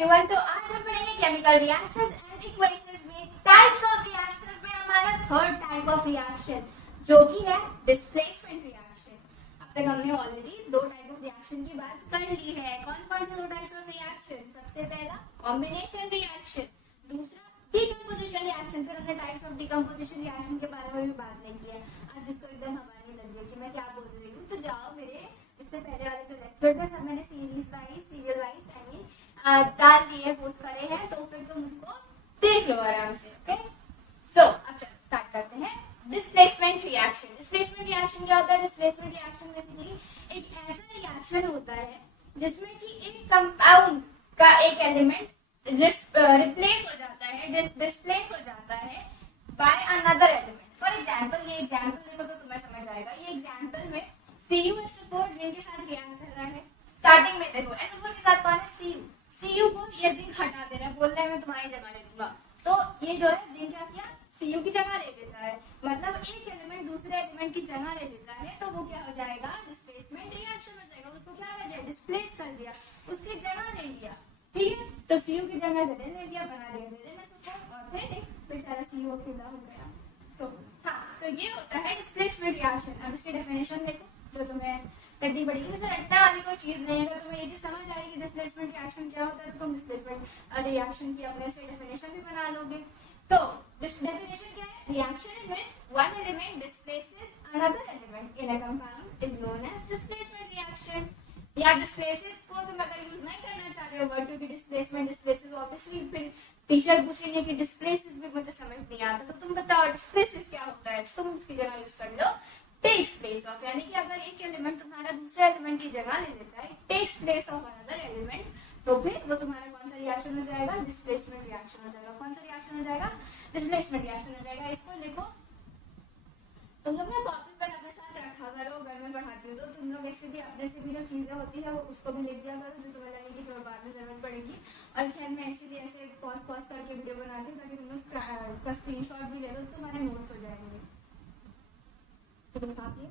Everyone, तो आज हम पढ़ेंगे केमिकल रिएक्शंस एंड इक्वेशंस में टाइप्स ऑफ रिएक्शंस में हमारा थर्ड टाइप ऑफ रिएक्शन जो कि है डिस्प्लेसमेंट रिएक्शन। अब तक हमने ऑलरेडी दो टाइप ऑफ रिएक्शन की बात कर ली है। कौन कौन से दो टाइप्स ऑफ रिएक्शन? सबसे पहला कॉम्बिनेशन रिएक्शन, दूसरा डीकंपोजिशन रिएक्शन। फिर हमने टाइप्स ऑफ डीकंपोजिशन रिएक्शन के बारे में भी बात नहीं की है। आज जिसको एकदम हवा नहीं लग रही कि मैं क्या बोल रही हूँ, तो जाओ मेरे इससे पहले वाले जो लेक्चर थे सब मैंने सीरियल वाइज डाल दिए, पोस्ट करे हैं, तो फिर तुम उसको देख लो आराम से। ओके, सो अब चलो स्टार्ट करते हैं। Displacement reaction. डिस्प्लेसमेंट रिएक्शन क्या होता है? डिस्प्लेसमेंट रिएक्शन बेसिकली एक ऐसा रिएक्शन होता है जिसमें कि एक कंपाउंड का एक एलिमेंट रिप्लेस हो जाता है, डिस्प्लेस हो जाता है by another element. For example, ये एग्जांपल देखो तो तुम्हें समझ आएगा। ये एग्जांपल में CuSO4 जिंक के साथ रिएक्ट कर रहा है। स्टार्टिंग में देखो SO4 के साथ कौन है? Cu को ये जिंक हटा दे रहा है, बोल रहा है मैं तुम्हारी जगह ले लूंगा। तो ये जो है जिंक क्या किया? Cu की जगह ले लेता है। मतलब एक एलिमेंट दूसरे एलिमेंट की जगह ले लेता है, तो वो क्या हो जाएगा? डिस्प्लेसमेंट रिएक्शन हो जाएगा। उसको क्या कर दिया? डिस्प्लेस कर दिया, उसकी जगह ले लिया। ठीक है, तो Cu की जगह Zn ले लिया, बना दिया ZnSO4 और फिर सारा Cu अकेला हो गया। हाँ, तो ये होता है डिस्प्लेसमेंट रिएक्शन। अब इसकी डेफिनेशन देखो जो तुम्हें करनी पड़ेगी। वैसे रटने वाली कोई चीज नहीं है। अगर तुम्हें ये चीज समझ आएगी डिस्प्लेसमेंट रिएक्शन क्या होता है, तो तुम डिस्प्लेसमेंट रिएक्शन की अपने से डेफिनेशन भी बना लोगे। तो दिस डेफिनेशन क्या है? Reaction in which one element displaces another element in a compound is known as displacement reaction. या डिस्प्लेसेस को तुम अगर यूज नहीं करना चाह रहे हो वर्ड, क्योंकि डिस्प्लेसेस ऑब्वियसली फिर टीचर पूछेंगे कि डिस्प्लेसेस भी मुझे समझ नहीं आता, तो तुम बताओ डिस्प्लेसेस क्या होता है, तुम उसकी जगह यूज कर लो टेक्स प्लेस ऑफ। यानी कि अगर एक एलिमेंट तुम्हारा दूसरे एलिमेंट की जगह ले लेता है, takes place of another element, तो फिर वो तुम्हारा कौन सा रिएक्शन हो जाएगा? डिस्प्लेसमेंट रिएक्शन हो जाएगा। कौन सा रिएक्शन हो जाएगा? डिस्प्लेसमेंट रिएक्शन हो जाएगा। इसको लिखो, तुम लोग ना कॉपी पर अपने साथ रखा करो। घर में पढ़ाती हूँ तो तुम लोग ऐसे भी अपने से भी जो चीजें होती है वो उसको भी लिख दिया करो, जो तुम्हें लगेगी तुम्हें बाद में जरूरत पड़ेगी। और खैर मैं इसीलिए ऐसे पॉज करके वीडियो बनाती हूँ ताकि तुम लोग उसका स्क्रीनशॉट भी ले लो, तो तुम्हारे नोट्स हो जाएंगे। तो तुम साथ लिए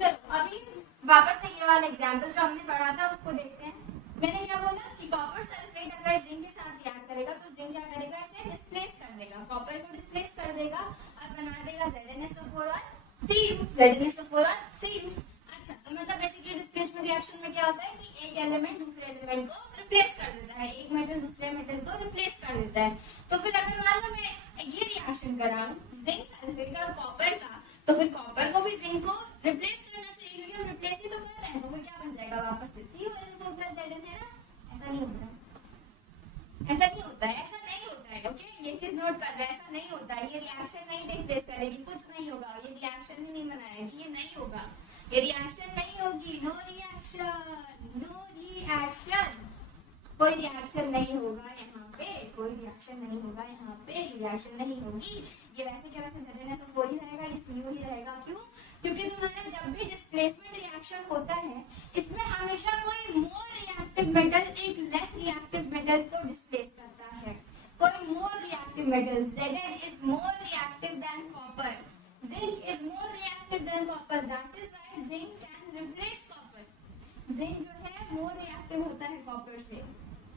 चलो अभी वापस से ये वाला एग्जाम्पल जो हमने पढ़ा था उसको देखते हैं। मैंने क्या बोला कि कॉपर सल्फेट अगर जिंक के साथ रिएक्ट करेगा तो जिंक क्या करेगा? इसे डिस्प्लेस कर देगा, कॉपर को डिस्प्लेस कर देगा और बना देगा ZnSO4 और Cu। ZnSO4 और Cu। अच्छा, तो मतलब बेसिकली डिस्प्लेसमेंट रिएक्शन में क्या होता है कि एक एलिमेंट दूसरे एलिमेंट को रिप्लेस कर देता है, एक मेटल दूसरे मेटल को रिप्लेस कर देता है। तो फिर अगर मान लो मैं ये रिएक्शन कराऊं जिंक सल्फेट और कॉपर का, तो फिर कॉपर को भी जिंक को रिप्लेस करना चाहिए, क्योंकि हम रिप्लेस ही तो कर रहे हैं। तो फिर क्या बन जाएगा वापस से CuSO4 प्लस Zn, है ना? ऐसा नहीं होता, ऐसा नहीं होता है, ऐसा नहीं होता है। ओके, ये चीज नोट कर, ऐसा नहीं होता है। ये रिएक्शन नहीं टेक प्लेस करेगी, कुछ नहीं होगा। ये रिएक्शन ही नहीं बनाएगी, ये नहीं होगा, ये रिएक्शन नहीं होगी। नो रिएक्शन, नो रिएक्शन, कोई रिएक्शन नहीं होगा यहाँ पे, कोई रिएक्शन नहीं होगा यहाँ पे, रिएक्शन नहीं होगी। ये वैसे क्या वैसे ZnSO4 ही रहेगा, ये Cu ही रहेगा। क्यों? क्योंकि तुम्हारा जब भी डिस्प्लेसमेंट रिएक्शन होता है इसमें हमेशा कोई मोर रिएक्टिव मेटल एक लेस रिएक्टिव मेटल को डिस्प्लेस करता है। कोई more reactive metal, Zn is more reactive than copper, zinc is more reactive than copper, that is why zinc can replace copper। Zinc जो है मोर रिएक्टिव होता है copper से,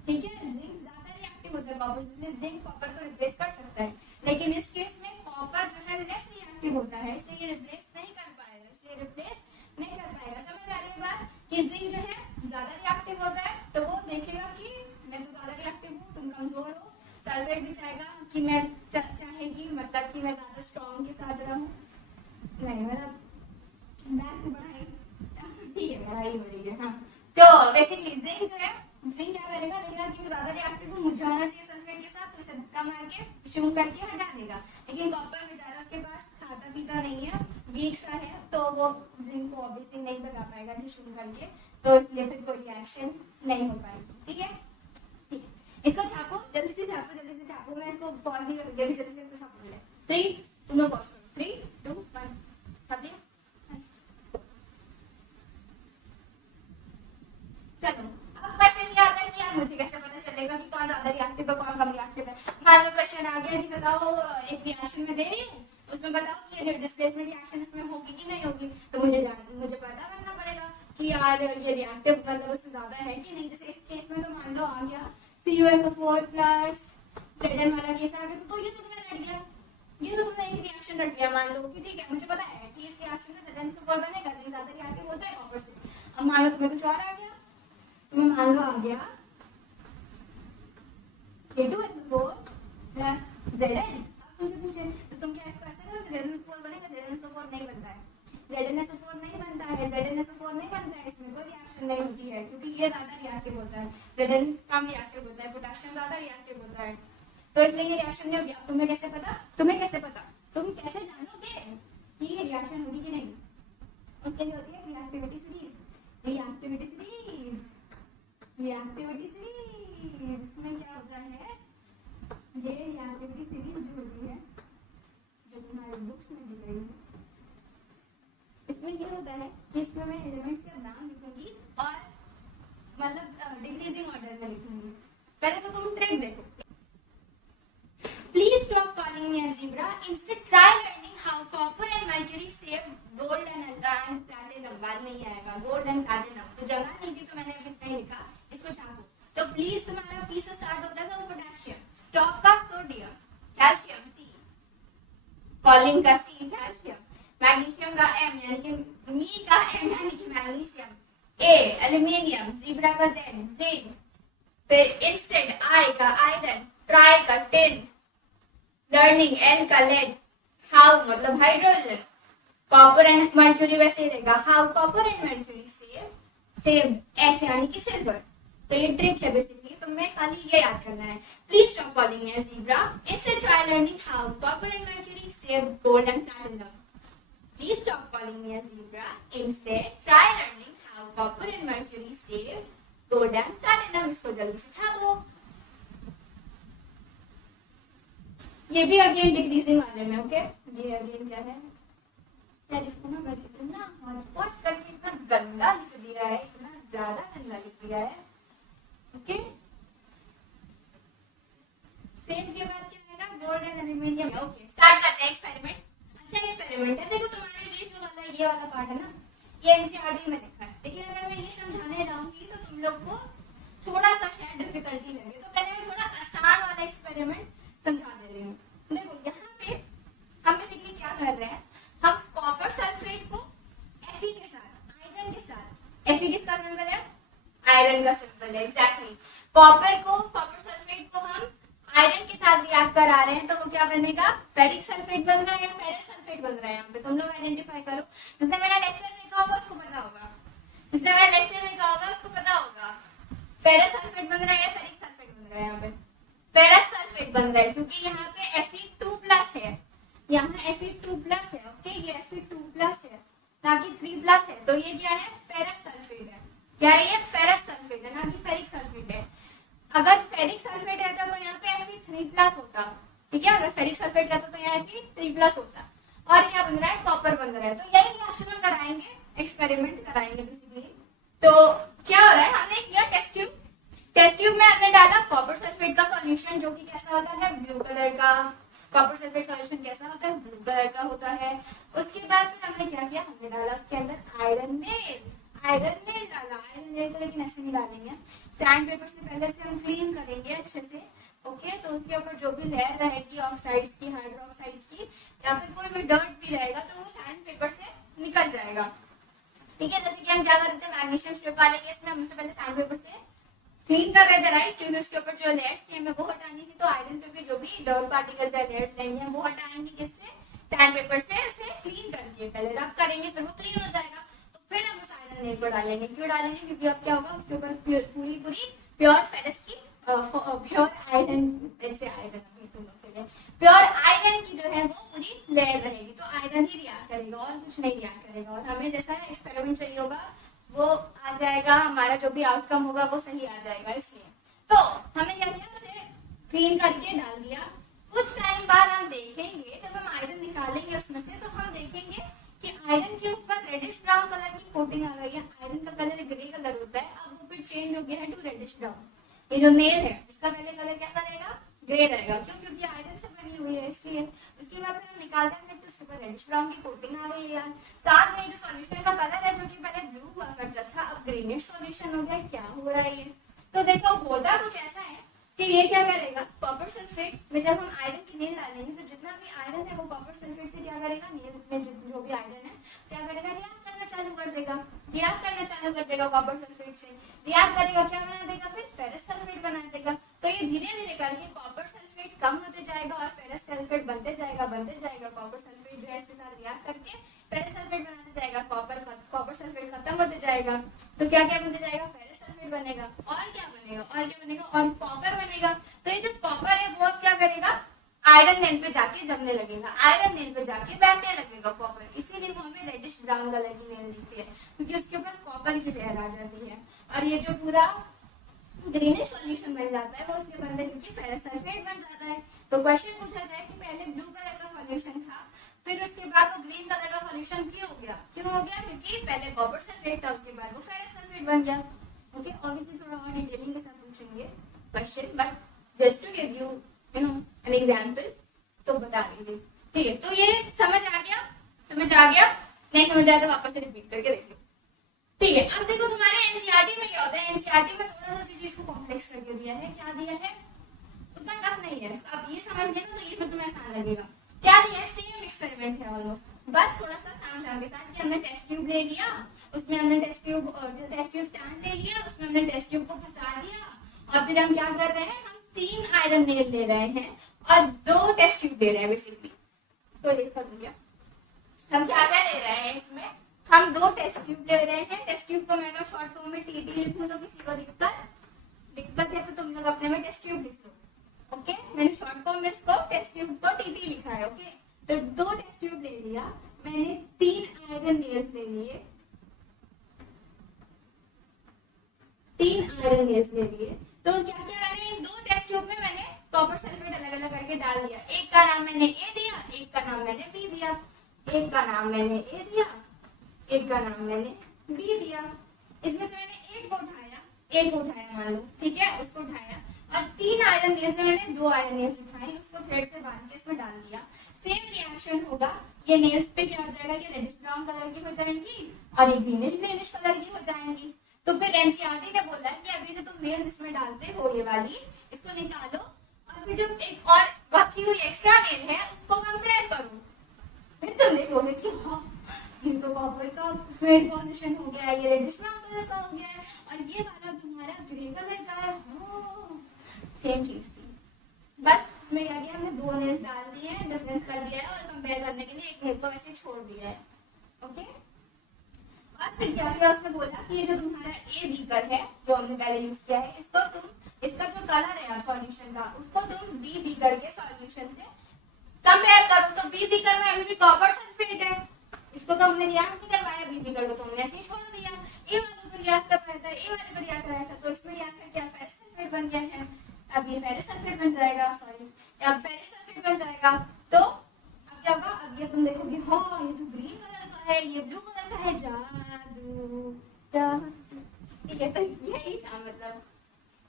ठीक है? जिंक ज्यादा रिएक्टिव होता है कॉपर से, इसलिए जिंक कॉपर को रिप्लेस कर सकता है। लेकिन इस केस में कॉपर जो है लेस रिएक्टिव होता है, इसलिए ये रिप्लेस नहीं कर पाएगा, इसलिए रिप्लेस नहीं कर पाएगा। समझ आ रही है बात? कि जिंक जो है ज्यादा रिएक्टिव होता है तो वो देखेगा कि मैं तो ज्यादा रिएक्टिव हूँ, तुम कमजोर हो। सल्फेट भी चाहेगा कि मैं चाहेगी मतलब कि मैं ज्यादा स्ट्रॉन्ग के साथ रहूं। नहीं, मतलब बैक को बढ़ाई, ठीक है, बढ़ाई बढ़ी है। हाँ, तो बेसिकली जिंक जो है, जिंक क्या करेगा? देखेगा कि मैं ज्यादा रिएक्टिव हूँ, मुझे आना चाहिए सल्फेट के साथ, तो इसे धक्का मार के शूम करके हटा देगा। लेकिन कॉपर बेचारा उसके पास खाता पीता नहीं है, वीक सा है, तो वो जिंक को ऑब्वियसली नहीं बता पाएगा कि शूम करके, तो इसलिए फिर कोई रिएक्शन नहीं हो पाएगी। ठीक है, ठीक है। इसको छापो, जल्दी से छापो, जल्दी से छापो। मैं इसको पॉज नहीं करूंगी, अभी जल्दी से इसको छापो। 3 तुम लोग पॉज करो, 3 2 1 छाप दिया। चलो, अब क्वेश्चन ये आता है कि यार मुझे कैसे पता चलेगा कि कौन ज्यादा रिएक्टिव है कौन कम रिएक्टिव है? मान लो क्वेश्चन आ गया कि बताओ एक रिएक्शन में दे रही हूँ, उसमें बताओ कि ये डिस्प्लेसमेंट रिएक्शन इसमें होगी कि नहीं होगी, तो मुझे पता करना पड़ेगा कि यार और ये रिएक्टिव मतलब उससे ज्यादा है कि नहीं। जैसे इस केस में तो मान लो आ गया CuSO4 प्लस Zn वाला केस आ गया, तो ये तो तुम्हें रट गया, ये तो तुमने एक रिएक्शन रट गया। मान लो कि ठीक है, मुझे पता है कि इस रिएक्शन में ZnSO4 बनेगा, जिन ज्यादा रिएक्टिव होता है कॉपर से। अब मान लो तुम्हें कुछ और आ गया, तुम्हें मान लो आ गया K2SO4 प्लस Zn। अब तुमसे पूछे तो तुम क्या इसको ऐसे करोगे ZnSO4 बनेगा? ZnSO4 नहीं बनता है, ZnSO4 नहीं बनता है, ZnSO4 नहीं बनता है, इसमें कोई रिएक्शन नहीं होती है क्योंकि ये ज्यादा रिएक्टिव होता है, Zn कम रिएक्टिव होता है, पोटेशियम ज्यादा रिएक्टिव होता है, तो इसलिए ये रिएक्शन नहीं होगी। अब तुम्हें कैसे पता, तुम्हें कैसे पता, तुम कैसे जानोगे कि ये रिएक्शन होगी कि नहीं? उसके लिए होती है reactivity series, reactivity series, reactivity series. इसमें क्या होता है, ये रिएक्टिविटी सीरीज जो होती है, जो तुम्हारे बुक्स में दी गई है, इसमें ये होता है कि इसमें मैं एलिमेंट्स का नाम लिखूंगी और मतलब डिक्रीजिंग ऑर्डर में लिखूंगी। पहले तो तुम ट्रिक देखो। Please stop calling me a zebra. Instead, try learning how copper and mercury save gold and platinum. बाद में ही आएगा gold and platinum। तो जगह नहीं थी तो मैंने अभी नहीं लिखा, इसको छापो। तो प्लीज तुम्हारा पी से स्टार्ट होता है तो पोटेशियम, स्टॉप का सोडियम, कैल्शियम C, कॉलिंग का C कैल्शियम, मैग्नीशियम का M यानी कि मी का M यानी कि मैग्नीशियम, A एल्यूमिनियम, जीब्रा का Z जिंक, फिर इंस्टेड I का आयरन, ट्राई का टिन, लर्निंग N का लेड, हाउ मतलब हाइड्रोजन, कॉपर एंड मर्क्यूरी वैसे ही रहेगा, how copper and mercury save S यानी कि सिल्वर। तो ये ट्रिक है बेसिकली, तुम्हें खाली ये याद करना है। Please stop calling me a zebra, instead try learning how copper and mercury save gold and platinum. Please stop calling me a zebra. Instead, try learning how copper and mercury save gold and platinum. इसको जल्दी से छापो। ये भी again decreasing वाले में, okay? ये again क्या है? यार इसको ना मैं इतना हॉटस्पॉट करके इतना गंदा लिख दिया है, इतना ज्यादा गंदा लिख दिया है, ओके? सेव के बाद क्या आएगा? Gold and aluminium. Okay, start करते हैं एक्सपेरिमेंट। अच्छा एक्सपेरिमेंट है, देखो तुम्हारे ये जो वाला ये वाला पार्ट है ना, ये एनसीईआरटी में लिखा है, लेकिन अगर मैं ये समझाने जाऊंगी तो तुम लोग को थोड़ा सा शायद डिफिकल्टी लगे, तो पहले मैं थोड़ा आसान वाला एक्सपेरिमेंट समझा दे रही हूँ। देखो यहाँ पे हम बेसिकली क्या कर रहे हैं, हम कॉपर सल्फेट को Fe के साथ, आयरन के साथ, Fe किसका सिंबल है? आयरन का सिंबल है, एग्जैक्टली। कॉपर को, कॉपर सल्फेट को हम आयरन के साथ रिएक्ट करा रहे हैं, तो वो क्या बनेगा? फेरिक सल्फेट बन रहा है या फेरस सल्फेट बन रहा है? यहाँ पे तुम लोग आइडेंटिफाई करो। जिसने मेरा लेक्चर देखा होगा उसको पता होगा, जिसने मेरा लेक्चर देखा होगा उसको पता होगा फेरस सल्फेट बन रहा है या फेरिक सल्फेट बन रहा है? यहाँ पे फेरस सल्फेट बन रहा है क्योंकि यहाँ पे Fe2+ है, यहाँ Fe2+ है, ओके? ये Fe2+ है ताकि 3+ है, तो ये क्या है? फेरस सल्फेट है। क्या है ये? फेरस सल्फेट है, ना कि फेरिक सल्फेट है। अगर फेरिक सल्फेट रहता तो यहाँ पे Fe3+ होता, ठीक है? अगर फेरिक सल्फेट रहता तो यहाँ Fe3+ होता, और क्या बन रहा है? कॉपर बन रहा है। तो यही रिएक्शन हम कराएंगे, एक्सपेरिमेंट कराएंगे बेसिकली। तो क्या हो रहा है, हमने किया टेस्ट ट्यूब, टेस्ट ट्यूब में हमने डाला कॉपर सल्फेट का सॉल्यूशन, जो कि कैसा होता है? ब्लू कलर का। कॉपर सल्फेट सॉल्यूशन कैसा होता है? ब्लू कलर का होता है। उसके बाद फिर हमने क्या किया, हमने डाला उसके अंदर आयरन नेल, आयरन नेल डाला। आयरन नेल को लेकिन ऐसे नहीं डालेंगे, सैंड पेपर से पहले से हम क्लीन करेंगे अच्छे से, ओके? तो उसके ऊपर जो भी लेयर रहेगी ऑक्साइड्स की, हाइड्रोक्साइड्स की, या फिर कोई भी डर्ट भी रहेगा तो वो सैंड पेपर से निकल जाएगा, ठीक है? जैसे कि हम क्या करते हैं, मैग्नीशियम स्ट्रिप डालेंगे इसमें, हम उससे पहले सैंड पेपर से क्लीन कर रहे थे, राइट? क्योंकि उसके ऊपर जो लेयर्स थी हमें वो हटानी थी, तो आयरन पे भी जो भी डर्ट पार्टिकल्स या लेयर्स रहेंगे वो हटाएंगे किससे? सैंड पेपर से उसे क्लीन करके पहले रब करेंगे, फिर वो क्लीन हो जाएगा, तो फिर हम उस आयरन नेल को डालेंगे। क्यों डालेंगे? क्योंकि अब क्या होगा, उसके ऊपर पूरी पूरी प्योर फेरस की, प्योर आयरन, जैसे आयरन प्योर आयरन की जो है वो पूरी लेयर रहेगी, तो आयरन ही रिएक्ट करेगा और कुछ नहीं रिएक्ट करेगा, और हमें जैसा एक्सपेरिमेंट चाहिए होगा वो आ जाएगा, हमारा जो भी आउटकम होगा वो सही आ जाएगा। इसलिए तो हमने क्या किया, उसे क्लीन करके डाल दिया। कुछ टाइम बाद हम देखेंगे, जब हम आयरन निकालेंगे उसमें से, तो हम देखेंगे कि आयरन के ऊपर रेडिश ब्राउन कलर की कोटिंग आ गई है। आयरन का कलर ग्रे कलर होता है, अब वो फिर चेंज हो गया है टू रेडिश ब्राउन। ये जो नेल है इसका पहले कलर कैसा रहेगा? ग्रे रहेगा। क्यों? क्योंकि आयरन से बनी हुई है इसलिए। उसके बाद फिर हम निकालते हैं तो उसके ऊपर रेडिश ब्राउन की कोटिंग आ गई है यार। साथ में जो सॉल्यूशन का कलर है जो कि पहले ब्लू हुआ करता था अब ग्रे ग्रीनिश सॉल्यूशन हो गया। क्या हो रहा है ये? तो देखो होता कुछ ऐसा है कि ये क्या करेगा, कॉपर सल्फेट में जब हम आयरन की नील डालेंगे तो जितना भी आयरन है वो कॉपर सल्फेट से क्या करेगा, नील में जो भी आयरन है क्या करेगा, रिएक्ट करना चालू कर देगा। रिएक्ट करना चालू कर देगा कॉपर सल्फेट से, रिएक्ट करेगा, क्या बना देगा, फिर फेरस सल्फेट बना देगा। तो ये धीरे धीरे करके कॉपर सल्फेट कम होते जाएगा और फेरस सल्फेट बनते जाएगा कॉपर सल्फेट जो है इसके साथ रिएक्ट करके फेरस सल्फेट बनाते जाएगा। कॉपर सल्फेट खत्म होते जाएगा तो क्या क्या बनते जाएगा, फेरस सल्फेट बनेगा। और क्या बनेगा, और कॉपर बनेगा। तो ये जो कॉपर है वो अब क्या करेगा, आयरन नेल पे जाके जमने लगेगा, आयरन नेल पे जाके बैठने लगेगा कॉपर। इसीलिए वो हमें रेडिश ब्राउन कलर की नेल दिखती है, क्योंकि उसके ऊपर कॉपर की लेयर आ जाती है। और ये जो पूरा ग्रीनिश सॉल्यूशन बन जाता है वो उसके बनने क्योंकि फेरस सल्फेट बन जाता है। तो क्वेश्चन पूछा जाए कि पहले ब्लू कलर का सॉल्यूशन था, फिर उसके बाद वो ग्रीन कलर का सॉल्यूशन क्यों हो गया, क्योंकि पहले कॉपर सल्फेट था, उसके बाद वो फेरस सल्फेट बन गया। ओके, ऑब्वियसली थोड़ा और डिटेलिंग के साथ पूछेंगे question, but just to give you an example तो बता रही थी। ठीक है, तो ये समझ आ गया, नहीं समझ आया तो वापस से रिपीट करके देख लो। ठीक है, अब देखो तुम्हारे एनसीईआरटी में क्या होता है, एनसीईआरटी में थोड़ा सा सी चीज को कॉम्प्लेक्स करके दिया है। क्या दिया है, उतना टफ नहीं है, अब ये समझ लेना तो ये फिर तुम्हें आसान लगेगा। क्या दिया है, सेम एक्सपेरिमेंट है ऑलमोस्ट, बस थोड़ा सा तामझाम के साथ कि हमने टेस्ट ट्यूब ले लिया, उसमें हमने टेस्ट ट्यूब स्टैंड ले लिया, उसमें हमने टेस्ट ट्यूब को फंसा दिया और फिर हम क्या कर रहे हैं, हम 3 आयरन नेल ले रहे हैं और 2 टेस्ट ट्यूब ले रहे हैं। बेसिकली इसको रेस कर दूंगा, हम क्या क्या ले रहे हैं इसमें, हम 2 टेस्ट ट्यूब ले रहे हैं। टेस्ट ट्यूब को मैं अगर शॉर्ट फॉर्म में टीटी लिखूं तो किसी को दिक्कत है तो तुम लोग अपने में टेस्ट ट्यूब लिख लो। ओके, मैंने शॉर्ट फॉर्म में इसको टेस्ट ट्यूब को टीटी लिखा है। ओके, तो 2 टेस्ट ट्यूब ले लिया मैंने, 3 आयरन नेल्स ले लिए, 3 आयरन नेल्स ले लिए। तो क्या क्या मैंने इन 2 टेस्ट ट्यूब में मैंने कॉपर सल्फेट अलग अलग करके डाल दिया। एक का नाम मैंने ए दिया, एक का नाम मैंने बी दिया, एक का नाम मैंने ए दिया, एक का नाम मैंने बी दिया। इसमें से मैंने एक को उठाया मान लो, ठीक है, उसको उठाया और 3 आयरन नेल्स में मैंने 2 आयरन नेल्स उठाई, उसको थ्रेड से बांध के इसमें डाल दिया। सेम रिएक्शन होगा, ये नेल्स पे क्या हो जाएगा, ये रेडिश ब्राउन कलर की हो जाएंगी और ये ग्रीनिश कलर की हो जाएंगी। तो फिर एनसीईआरटी ने बोला कि अभी जो तुम नेल्स इसमें डालते हो ये वाली, इसको निकालो और फिर जो एक और बची हुई एक्स्ट्रा नेल है उसको कंपेयर करो। फिर तुम देखोगे कि हाँ ये तो कॉपर का इसमें पोजीशन हो गया है, ये रेडिश ब्राउन कलर का हो गया है और ये वाला तुम्हारा ग्रे कलर का है। सेम चीज थी, बस इसमें क्या किया हमने 2 नेल्स डाल दिए हैं, डिफरेंस कर दिया है और कंपेयर करने के लिए एक नेल को वैसे छोड़ दिया है। ओके, और फिर क्या किया, उसने बोला कि ये जो तुम्हारा ए बीकर है जो हमने पहले यूज किया है, इसको तुम इसका जो कलर है सॉल्यूशन का उसको तुम बी बीकर के सॉल्यूशन से कंपेयर करो। तो बी बीकर में अभी भी कॉपर सल्फेट है, इसको तो हमने रिएक्ट नहीं करवाया, बी बीकर को तो हमने ऐसे ही छोड़ दिया। ए वाले को रिएक्ट करवाया था, ए वाले को रिएक्ट कराया था, तो इसमें रिएक्ट करके फेरस सल्फेट बन गया है। अब ये फेरस सल्फेट बन जाएगा, अब फेरस सल्फेट बन जाएगा। तो अब क्या होगा, अब ये तुम देखोगे हाँ ये तो ग्रीन कलर का है, ये ब्लू कलर का है, जादू। ठीक है, तो यही था, मतलब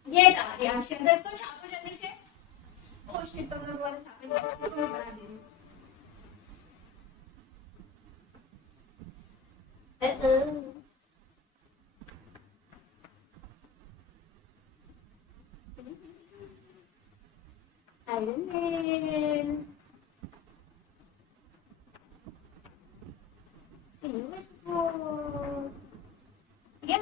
ये था रिएक्शन। तो इसको छापो जल्दी से। ओह शिट, तो मैं वो वाला छापने बना दे रही आयरन नेल सिल्वर स्पोर्ट, ठीक है।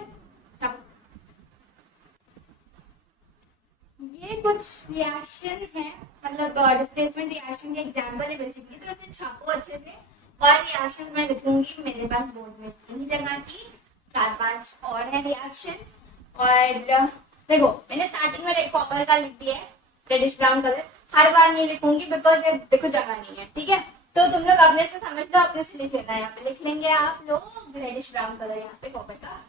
ये कुछ रिएक्शंस हैं, मतलब डिस्प्लेसमेंट रिएक्शन के एग्जांपल है बेसिकली। तो इसे छापो अच्छे से और रिएक्शंस मैं लिखूंगी मेरे पास बोर्ड में इन्हीं जगह की 4-5 और है रिएक्शंस। और देखो मैंने स्टार्टिंग में रेड कॉपर का लिख दिया है, रेडिश ब्राउन कलर। हर बार नहीं लिखूंगी बिकॉज देखो जगह नहीं है, ठीक है। तो तुम लोग अपने से समझ लो, अपने से लिख लेना। यहाँ पे लिख लेंगे आप लोग रेडिश ब्राउन कलर, यहाँ पे कॉपर का।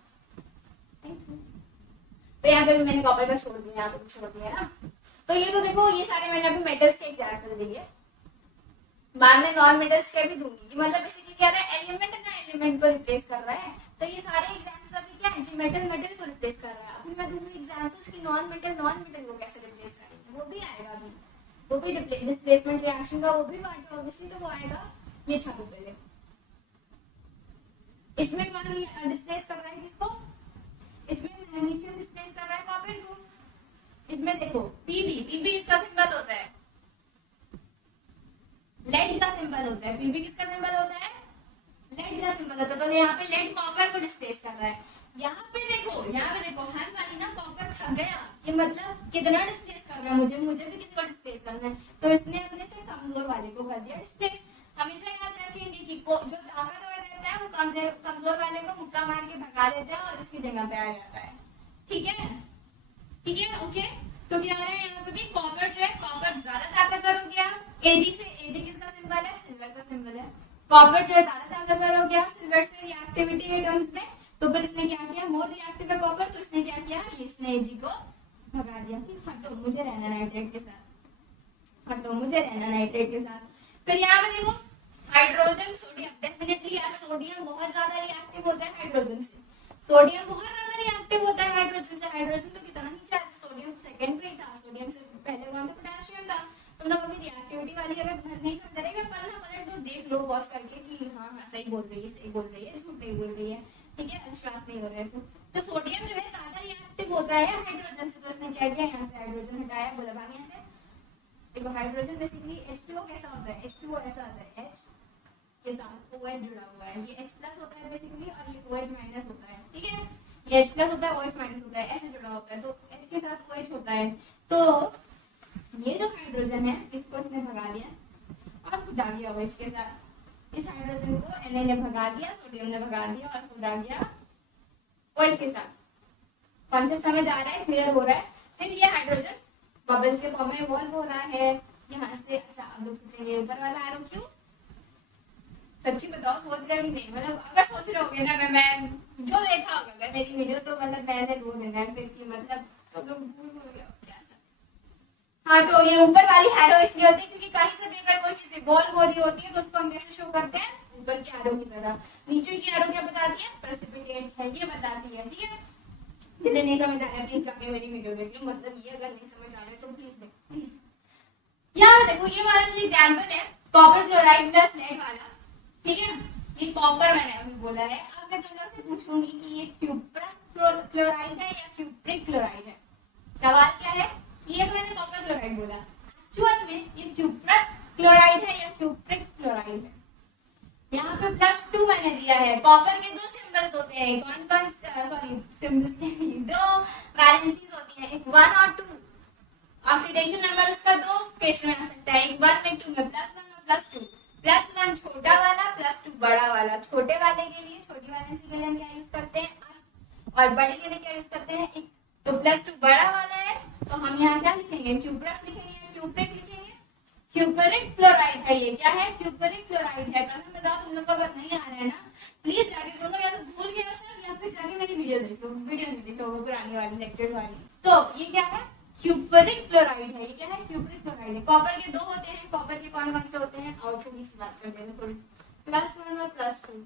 तो यहाँ पे भी मैंने कॉपर का छोड़ दिया, यहाँ पे भी छोड़ दिया ना। तो ये तो देखो ये सारे मैंने अभी मेटल्स के एग्जाम्पल दिए, बाद में नॉन मेटल्स के भी दूंगी। मतलब बेसिकली क्या रहा है, एलिमेंट ना एलिमेंट को रिप्लेस कर रहा है। तो ये सारे एग्जाम्पल्स अभी क्या है कि मेटल मेटल को रिप्लेस कर रहा है। अभी मैं दूंगी एग्जाम्पल्स की नॉन मेटल को कैसे रिप्लेस करेंगे, वो भी आएगा अभी, वो भी डिस्प्लेसमेंट रिएक्शन का वो भी पार्ट है ऑब्वियसली। तो वो आएगा, ये छापो पहले। इसमें कौन डिस्प्लेस कर रहा है किसको, इसमें मैग्नीशियम डिस्प्लेस कर रहा है कॉपर को। इसमें देखो पीबी इसका सिंबल होता है, लेड का सिंबल होता है। पीबी किसका सिंबल होता है? लेड का सिंबल होता है। तो यहाँ पे लेड कॉपर को डिस्प्लेस कर रहा है। यहाँ पे देखो हर बारी ना कॉपर थक गया, ये मतलब कितना डिस्प्लेस कर रहा है, मुझे भी किसी को डिस्प्लेस करना है, तो इसने अपने से कमजोर वाले को कर दिया डिस्प्लेस। हमेशा याद रखेंगे कि जो ताकतवर रहता है वो कमजोर वाले को मुक्का मार के भगा देता है और इसकी जगह पे आ जाता है। ठीक है ओके। तो क्या है यहाँ पे भी कॉपर जो है, कॉपर ज्यादा ताकतवर हो गया। एजी किसका सिंबल है? सिल्वर का सिंबल है। कॉपर जो है ज्यादा ताकतवर हो गया सिल्वर से रिएक्टिविटी के टर्म्स में, तो फिर इसने क्या किया, मोर रिएक्टिव है कॉपर, तो इसने क्या किया, इसने एजी को भगा दिया कि हटो मुझे रहना नाइट्रेट के साथ, फिर यहाँ पे देखो हाइड्रोजन सोडियम, डेफिनेटली यार सोडियम बहुत ज्यादा रिएक्टिव होता है हाइड्रोजन से, हाइड्रोजन तो कितना नीचे आता है, सोडियम सेकंड पे ही था, सोडियम से पहले कौन था, पोटेशियम था। तुम लोग अभी रिएक्टिविटी वाली अगर नहीं समझ रहे पलट दो, देख लो पॉज करके कि हाँ सही बोल रही है, झूठ नहीं बोल रही है, ठीक है, विश्वास नहीं हो रहा है तो सोडियम जो है ज्यादा रिएक्टिव होता है हाइड्रोजन से, तो इसने क्या किया, यहाँ से हाइड्रोजन हटाया, बोला भाग यहाँ से। देखो हाइड्रोजन बेसिकली H2O कैसा होता है, H2O ऐसा होता है, H के साथ OH जुड़ा हुआ है, ये H प्लस होता है बेसिकली और ये OH माइनस होता है, ठीक है, ये H प्लस होता है OH माइनस होता है, ऐसे जुड़ा होता है, तो H के साथ OH होता है। तो ये जो हाइड्रोजन है इसको इसने भगा दिया और खुदा गया OH के साथ, इस हाइड्रोजन को Na ने भगा दिया, सोडियम ने भगा दिया और खुदा गया OH के साथ। कॉन्सेप्ट समझ आ रहा है, क्लियर हो रहा है। फिर ये हाइड्रोजन बबल के फॉर्म में इवॉल्व हो रहा है यहाँ से। अच्छा अब लोग सोचेंगे ऊपर वाला एरो क्यों, सच्ची बताओ सोच रहे भी नहीं, मतलब अगर सोच रहे होगे ना, मैं जो देखा होगा अगर मेरी वीडियो, तो मतलब मैंने रो देना है फिर कि मतलब तो लोग भूल हो गया क्या सब। हाँ तो ये ऊपर वाली एरो इसलिए होती है क्योंकि कहीं से भी अगर कोई चीज इवॉल्व हो रही होती है तो उसको हम कैसे शो करते हैं, ऊपर की एरो की तरह। नीचे की एरो क्या बताती है, प्रेसिपिटेट है, ये बताती है, ठीक है। जिन्हें नहीं समझ आया प्लीज जाके मेरी वीडियो देख लो, मतलब ये अगर नहीं समझ आ रहा है तो प्लीज देखो प्लीज। यहाँ देखो ये वाला जो एग्जांपल है कॉपर क्लोराइड प्लस लेड वाला, ठीक है, ये कॉपर मैंने अभी बोला है। अब मैं तुम लोग से पूछूंगी कि ये क्यूप्रस क्लोराइड है या क्यूप्रिक क्लोराइड है। सवाल क्या है कि ये तो मैंने कॉपर क्लोराइड बोला, एक्चुअल में ये क्यूप्रस क्लोराइड है या क्यूप्रिक क्लोराइड है। यहाँ पे +2 मैंने दिया है। कॉपर के दो सिंबल्स होते हैं, कौन सॉरी सिंबल्स दो वैलेंसीज होती है, एक 1 और 2। ऑक्सीडेशन नंबर उसका दो केस में आ सकता है, एक 1 में 2 में, +1 और +2। +1 छोटा वाला, +2 बड़ा वाला। छोटे वाले के लिए, छोटी वैलेंसी के लिए हम क्या यूज करते हैं, और बड़े के लिए क्या यूज करते हैं, एक। तो +2 बड़ा वाला है तो हम यहाँ क्या लिखेंगे, क्यूप्रस लिखेंगे, क्यूप्रिक लिखेंगे। क्यूपरिक क्लोराइड है, ये क्या है, क्यूपरिक क्लोराइड है। कल बताओ तुम लोग को अगर नहीं आ रहा है ना प्लीज जाके तुम लोग या तो भूल गए सब या फिर जाके मेरी वीडियो देखो, वीडियो नहीं देखोगे पुरानी वाली लेक्चर वाली। तो ये क्या है, क्यूपरिक क्लोराइड है, ये क्या है, क्यूपरिक क्लोराइड है। कॉपर के दो होते हैं, कॉपर के कौन से होते हैं, और थोड़ी सी बात करते हैं थोड़ी, +1 और +2।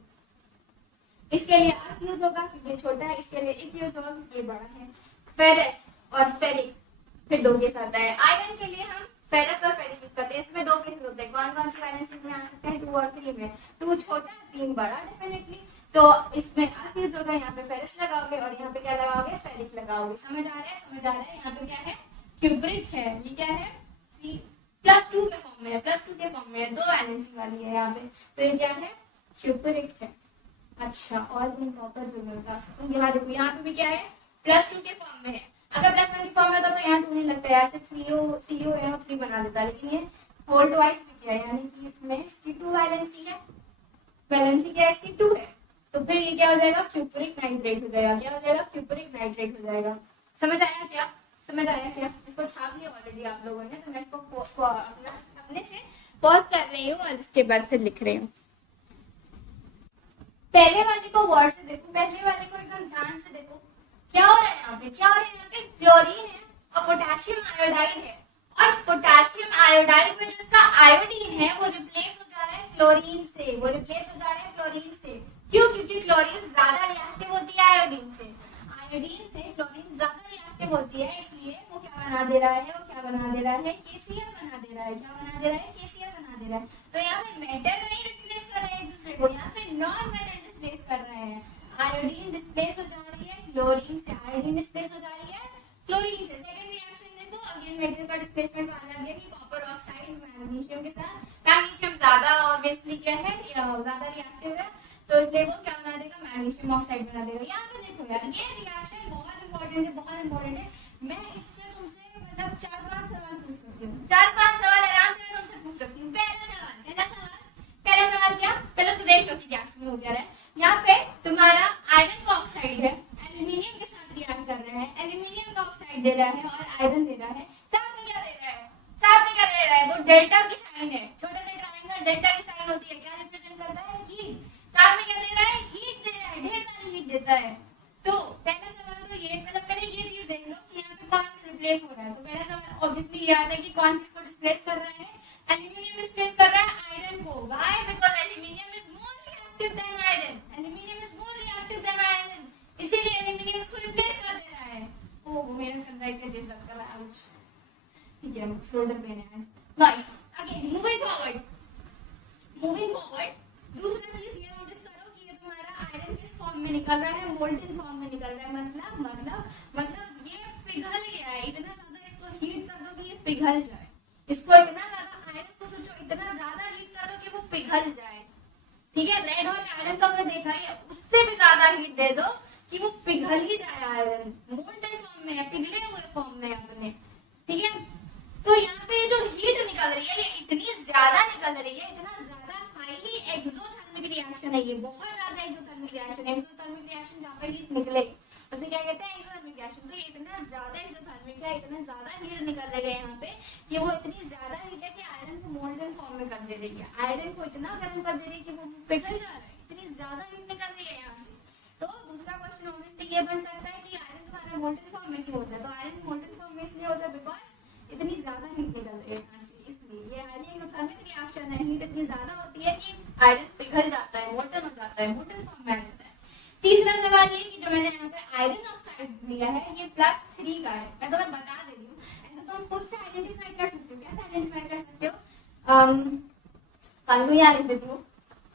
इसके लिए अस यूज होगा क्योंकि छोटा है, इसके लिए एक यूज होगा क्योंकि ये बड़ा है। फेरस और फेरिक फिर दो के साथ है। आयरन के लिए हम फेरस और फेरिक यूज करते हैं। इसमें दो केसेस होते हैं, कौन सी वैलेंसीज में आ सकते हैं, 2 और 3 में। 2 छोटा 3 बड़ा डेफिनेटली, तो इसमें अस यूज होगा, यहाँ पे फेरस लगाओगे और यहाँ पे क्या लगाओगे, फेरिक लगाओगे। समझ आ रहा है। यहाँ पे क्या है, क्यूपरिक है, ये क्या है, +2 के फॉर्म में है, +2 के फॉर्म में है, दो वैलेंसी वाली है यहाँ पे, तो ये क्या है, क्यूपरिक है। अच्छा और भी कॉपर जो मैं बता सकता हूँ, यहाँ देखो यहाँ पे भी क्या है, +2 के फॉर्म में है। अगर +1 की फॉर्म में होता तो यहाँ 2 नहीं लगता है, सिर्फ CONO3 बना देता, लेकिन ये होल्ड वाइज भी क्या है, यानी कि इसमें इसकी 2 वैलेंसी है, वैलेंसी क्या है इसकी 2 है, तो फिर ये क्या हो जाएगा, क्यूपरिक नाइट्रेट हो जाएगा। क्या हो जाएगा, क्यूपरिक नाइट्रेट हो जाएगा। समझ आया क्या, इसको छाप लिया ऑलरेडी आप लोगों ने, तो मैं इसको अपने से पॉज कर रही हूँ और उसके बाद फिर लिख रही हूँ। पहले वाले को वर्ड से देखो, पहले वाले को एकदम ध्यान से देखो, क्या हो रहा है यहाँ पे, क्लोरीन है और पोटेशियम आयोडाइड है, और पोटेशियम आयोडाइड में जो इसका आयोडीन है वो रिप्लेस हो जा रहा है क्लोरीन से, क्यों, क्योंकि क्लोरीन ज्यादा रिएक्टिव होती है आयोडीन से, क्लोरीन ज्यादा रिएक्टिव होती है, इसलिए वो क्या बना दे रहा है, KCl बना दे रहा है, तो यहाँ पे मेटल नहीं डिस्प्लेस कर रहे हैं एक दूसरे को, यहाँ पे नॉन मेटल डिस्प्लेस कर रहे हैं। आयोडीन डिस्प्लेस हो जा रही है क्लोरीन से आयोडीन डिस्प्लेस हो जा रही है क्लोरीन से। सेकंड रिएक्शन देखो, अगेन मेटल का डिस्प्लेसमेंट आने लगे कि कॉपर ऑक्साइड मैग्नीशियम के साथ, मैग्नीशियम ज्यादा ऑब्वियसली क्या है, ज्यादा रिएक्टिव है, तो इसलिए वो क्या बना देगा, मैग्नीशियम ऑक्साइड बना देगा। यहाँ पे देखो यार, ये रिएक्शन बहुत इंपॉर्टेंट है, बहुत इंपॉर्टेंट है। मैं इससे तुमसे मतलब 4-5 सवाल पूछ सकती हूँ, 4-5 सवाल आराम से मैं तुमसे पूछ सकती हूँ। पहला सवाल क्या, पहले तो देख लो कि रिएक्शन हो गया है। यहाँ पे तुम्हारा आयरन का ऑक्साइड है, एल्यूमिनियम के साथ रिएक्ट कर रहा है, एल्यूमिनियम का ऑक्साइड दे रहा है और आयरन दे रहा है। साथ में क्या दे रहा है, साथ में क्या दे रहा है, वो डेल्टा की साइन है, छोटा सा ट्रायंगल डेल्टा की साइन होती है, क्या रिप्रेजेंट करता है, हीट। साथ में क्या दे रहा है, हीट दे रहा है, ढेर सारी हीट देता है। तो पहला सवाल तो ये, मतलब पहले ये चीज देख लो कि यहाँ पे कौन रिप्लेस हो रहा है। तो पहला सवाल ऑब्वियसली याद है कि कौन किसको डिस्प्लेस कर रहा है, एल्यूमिनियम डिस्प्लेस कर रहा है आयरन को। Why, because aluminium is more reactive than iron, aluminium is more reactive than iron, इसीलिए एल्यूमिनियम इसको रिप्लेस कर दे रहा है। ओह मेरा कंधा इतना तेज लग रहा है, आउच, ठीक है शोल्डर पेन है आज। नाइस, अगेन मूविंग फॉरवर्ड, दूसरा चीज ये नोटिस करो कि ये तुम्हारा आयरन किस फॉर्म में निकल रहा है, मोल्टन फॉर्म में निकल रहा है। मतलब ये पिघल गया है, इतना ज्यादा इसको हीट कर दो कि ये पिघल जाए। इसको इतना ज्यादा, आयरन को सोचो इतना ज्यादा हीट कर दो कि वो पिघल जाए, ठीक है। रेड हॉट आयरन तो हमने देखा है, उससे भी ज्यादा हीट दे दो कि वो पिघल ही जाए। आयरन मोल्टन फॉर्म में है, पिघले हुए फॉर्म में अपने, ठीक है। तो यहाँ पे जो हीट निकल रही है ये इतनी ज्यादा निकल रही है, इतना ज्यादा हाईली एक्सोथर्मिक रिएक्शन है ये, बहुत ज्यादा एक्सोथर्मिक रिएक्शन है। एक्सोथर्मिक रिएक्शन जहाँ पे हीट निकले उसे क्या कहते हैं, एक्सोथर्मिक रिएक्शन। तो ये इतना ज्यादा एक्सोथर्मिक है, इतना ज्यादा हीट निकल रही है यहाँ पे, ये वो इतनी ज्यादा हीट है कि आयरन को मोल्टन फॉर्म में कर दे रही है, आयरन को इतना गर्म कर दे रही है कि वो पिघल जा रहा है, इतनी ज्यादा हीट निकल रही है यहाँ से। तो दूसरा क्वेश्चन ऑब्वियसली ये बन सकता है कि आयरन तुम्हारा मोल्टन फॉर्म में क्यों होता है। तो आयरन मोल्टन फॉर्म में इसलिए होता है बिकॉज इतनी ज्यादा हीट निकल रही है यहाँ से, इसलिए ये हाईली एक्सोथर्मिक रिएक्शन है। हीट इतनी ज्यादा होती है कि आयरन पिघल जाता है, मोल्टन हो जाता है, मोल्टन फॉर्म में आ जाता है। तीसरा सवाल ये कि जो मैंने यहाँ पे आयरन ऑक्साइड लिया है ये +3 का है, मैं तुम्हें बता दे रही हूँ, ऐसा तो हम खुद से आइडेंटिफाई कर सकते हो। कैसे आइडेंटिफाई कर सकते हो, कान यहाँ लिख देती हूँ,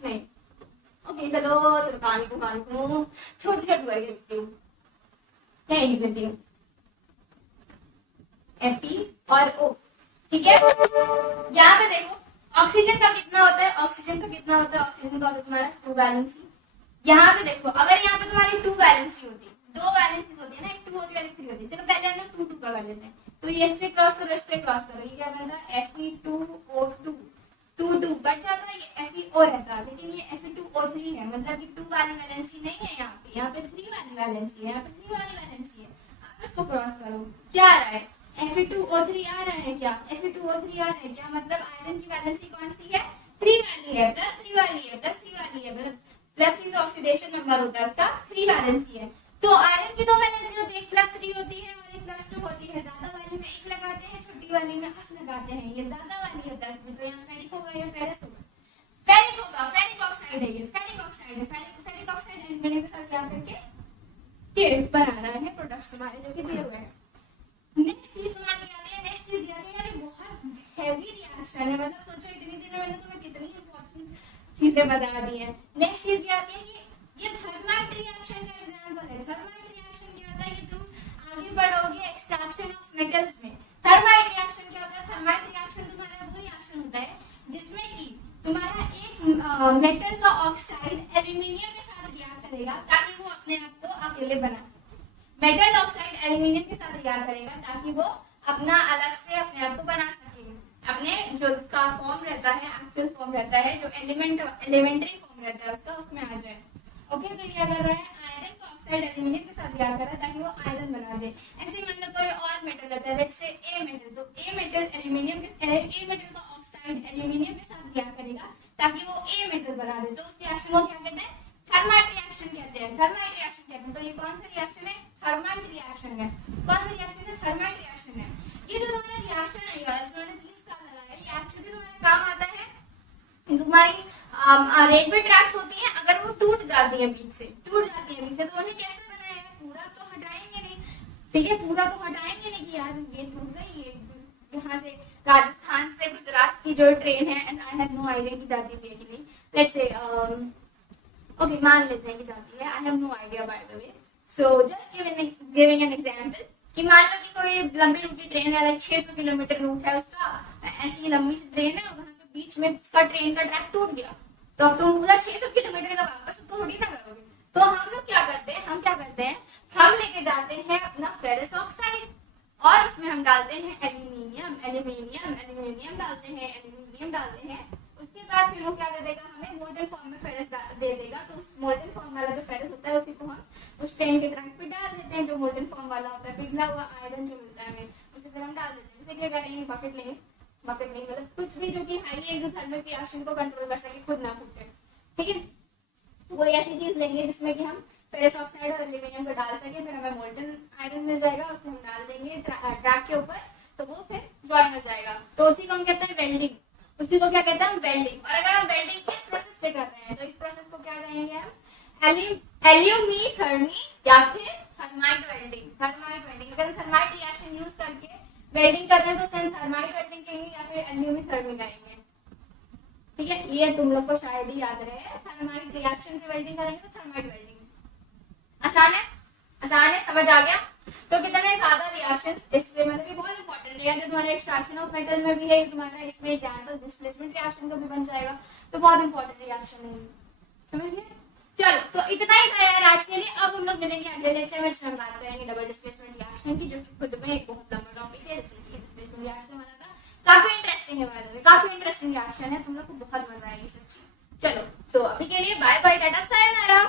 नहीं ओके चलो कान को छोटी करके लिखती हूँ, क्या लिख देती हूँ, Fe और O, ठीक है। यहाँ पे देखो ऑक्सीजन का कितना होता है, ऑक्सीजन का कितना होता है, ऑक्सीजन का होता है तुम्हारा 2 वैलेंसी। यहाँ पे देखो अगर यहाँ पे तुम्हारी 2 वैलेंसी होती, 2 वैलेंसी होती है ना, एक 2 होती है एक 3 होती है। चलो पहले हम लोग 2 का कर लेते हैं। तो ये इससे क्रॉस करो, इससे क्रॉस करो, ये क्या बनता है Fe2O2, 2 बच जाता है, ये FeO रहता है, लेकिन ये Fe2O3 है, मतलब कि 2 वाली वैलेंसी नहीं है यहाँ पे 3 वाली वैलेंसी है, यहाँ पे 3 वाली वैलेंसी है। आप इसको क्रॉस करो, क्या आ रहा है, Fe2O3 आ रहा है क्या, Fe2O3 आ रहा है क्या, मतलब आयरन की वैलेंसी कौन सी है, 3 वाली है, +3 वाली है, +3 वाली है, मतलब +3 तो ऑक्सीडेशन नंबर होता है उसका, 3 वैलेंसी है। तो आयरन की 2 वैलेंसी होती है, एक +3 होती है और एक +2 होती है। ज्यादा वाली में 1 लगाते हैं, छोटी वाली में + लगाते हैं, ये ज्यादा वाली है 10 में, तो यहाँ फेरिक होगा या फेरस होगा, फेरिक होगा, फेरिक ऑक्साइड है ये, फेरिक ऑक्साइड है, फेरिक ऑक्साइड एल्यूमिनियम के साथ क्या करके ये बना रहा है प्रोडक्ट्स हमारे जो कि दिए हुए हैं। नेक्स्ट चीज तुम्हारी आती है, नेक्स्ट चीज याद है यार, ये बहुत हैवी रिएक्शन है, मतलब सोचो इतनी देर में मैंने तुम्हें कितनी इंपॉर्टेंट चीजें बता दी हैं। नेक्स्ट चीज ये आती है कि ये थर्माइट रिएक्शन का एग्जांपल है। थर्माइट रिएक्शन क्या होता है, ये तुम आगे बढ़ोगे एक्सट्रैक्शन ऑफ मेटल्स में। थर्माइट रिएक्शन क्या होता है, थर्माइट रिएक्शन तुम्हारा वो रिएक्शन होता है जिसमें कि तुम्हारा एक मेटल का ऑक्साइड एल्यूमिनियम के साथ रिएक्ट करेगा ताकि वो अपने आप को अकेले बना सके। मेटल ऑक्साइड एल्यूमिनियम के साथ रिएक्ट करेगा ताकि वो अपना अलग से अपने आप को बना सके, अपने जो उसका फॉर्म रहता है, एक्चुअल फॉर्म रहता है, जो एलिमेंट्री फॉर्म रहता है उसका, उसमें आ जाए। ओके, तो ये कर रहा है आयरन का ऑक्साइड एल्यूमिनियम के साथ रिएक्ट कर रहा है ताकि वो आयरन बना दे। ऐसे मान लो कोई और मेटल रहता है, लेट्स से ए मेटल, तो ए मेटल का ऑक्साइड एल्यूमिनियम के साथ रिएक्ट करेगा ताकि वो ए मेटल बना दे। तो उस रिएक्शन को क्या कहते हैं, थर्माइट रिएक्शन कहते हैं, थर्माइट रिएक्शन कहते हैं। तो ये कौन सा रिएक्शन है, थर्माइट रिएक्शन है। कौन सा रिएक्शन है, थर्माइट रिएक्शन है। ये जो तुम्हारा रिएक्शन है यार, इसमें मैंने 3 स्टार लगाया है, ये एक्चुअली तुम्हारे काम आता है। तुम्हारी रेलवे ट्रैक्स होती हैं, अगर वो टूट जाती है बीच से, तो उन्हें कैसे बनाया, पूरा तो हटाएंगे नहीं, ठीक है, पूरा तो हटाएंगे नहीं कि यार ये टूट गई, ये यहाँ से राजस्थान से गुजरात की जो ट्रेन है, आई हैव नो आइडिया की जाती है कि नहीं, लेट्स से ओके मान लेते हैं कि जाती है, I have no idea by the way, so just giving an example कि मान लो कि कोई लंबी रूट की ट्रेन है, लाइक 600 किलोमीटर रूट है उसका, ऐसी लंबी सी ट्रेन है, वहां पे बीच में उसका ट्रेन का ट्रैक टूट गया, तो अब तुम पूरा 600 किलोमीटर का वापस थोड़ी ना करोगे। तो हम लोग क्या करते हैं, हम लेके जाते हैं अपना फेरस ऑक्साइड और उसमें हम डालते हैं एल्यूमिनियम डालते हैं। उसके बाद फिर वो क्या दे देगा, हमें मोल्टन फॉर्म में फेरस दे देगा। तो उस मोल्टन फॉर्म वाला जो फेरस होता है उसी को हम उस ट्रेन के ट्रैक पे डाल देते हैं, जो मोल्टन फॉर्म वाला होता है, पिघला हुआ आयरन जो मिलता है हमें, उसे फिर हम डाल देते हैं। जैसे क्या करेंगे, बकेट लेंगे मतलब कुछ भी जो कि हाईली एक्सोथर्मिक रिएक्शन को कंट्रोल कर सके, खुद ना फूटे, ठीक है। तो कोई ऐसी चीज लेंगे जिसमें कि हम फेरस ऑक्साइड और एल्यूमिनियम को डाल सके, फिर हमें मोल्टन आयरन मिल जाएगा, उसे हम डाल देंगे ट्रैक के ऊपर, तो वो फिर ज्वाइन हो जाएगा। तो उसी को हम कहते हैं वेल्डिंग, उसी को क्या कहते हैं, वेल्डिंग। और अगर हम वेल्डिंग इस प्रोसेस से कर रहे हैं तो इस प्रोसेस को क्या कहेंगे हम, एल्यूमीथर्मी या फिर थर्माइट वेल्डिंग। अगर हम थर्माइट रिएक्शन यूज करके वेल्डिंग कर रहे हैं तो उसे हम थर्माइट वेल्डिंग कहेंगे या फिर एल्यूमीथर्मी कहेंगे, ठीक है। ये तुम लोग को शायद ही याद रहे, थर्माइट रिएक्शन से वेल्डिंग करेंगे तो थर्माइट वेल्डिंग। आसान है, समझ आ गया। तो कितने ज्यादा रिएक्शंस इससे, मतलब ये बहुत इंपॉर्टेंट है, तो तुम्हारे एक्सट्रैक्शन ऑफ मेटल में भी है, तुम्हारा इसमें एग्जाम्पल डिस्प्लेसमेंट रिएक्शन का भी बन जाएगा, तो बहुत इंपॉर्टेंट रिएक्शन है, समझ गए। चलो, तो इतना ही था यार आज के लिए। अब हम लोग मिलेंगे अगले लेक्चर में, जिसमें हम बात करेंगे डबल डिस्प्लेसमेंट रिएक्शन की, जो कि खुद में एक बहुत लंबा टॉपिक है, जैसे डिस्प्लेसमेंट रिएक्शन वाला था। काफी इंटरेस्टिंग है, बाय द वे काफी इंटरेस्टिंग रिएक्शन है, तुम लोग को बहुत मजा आएगी सच्ची। चलो, तो अभी के लिए बाय बाय, टाटा, सायोनारा।